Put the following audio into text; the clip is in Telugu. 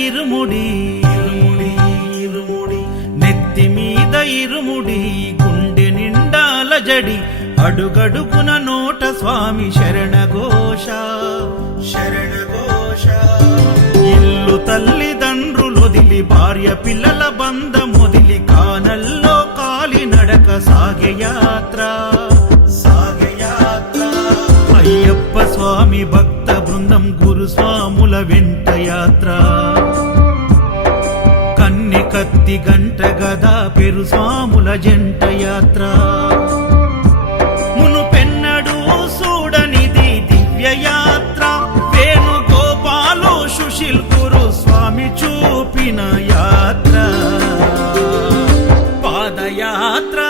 ఇరుముడి ఇరుముడి ఇరుముడి నెత్తి మీద ఇరుముడి గుండె నిండాల జడి అడుగడుగున నోట స్వామి శరణఘోష శరణఘోష ఇల్లు తల్లిదండ్రులొదిలి భార్య పిల్లల బంధమొదిలి కానల్లో కాలి నడక సాగే యాత్ర అయ్యప్ప స్వామి భక్త బృందం గురుస్వాముల వెంట యాత్ర కన్నె కత్తి గంట గదా పెరు స్వాముల జంట యాత్ర మునుపెన్నడూ చూడనిది దివ్య యాత్ర వేణుగోపాలు సుశీల్ గురు స్వామి చూపిన యాత్ర పాదయాత్ర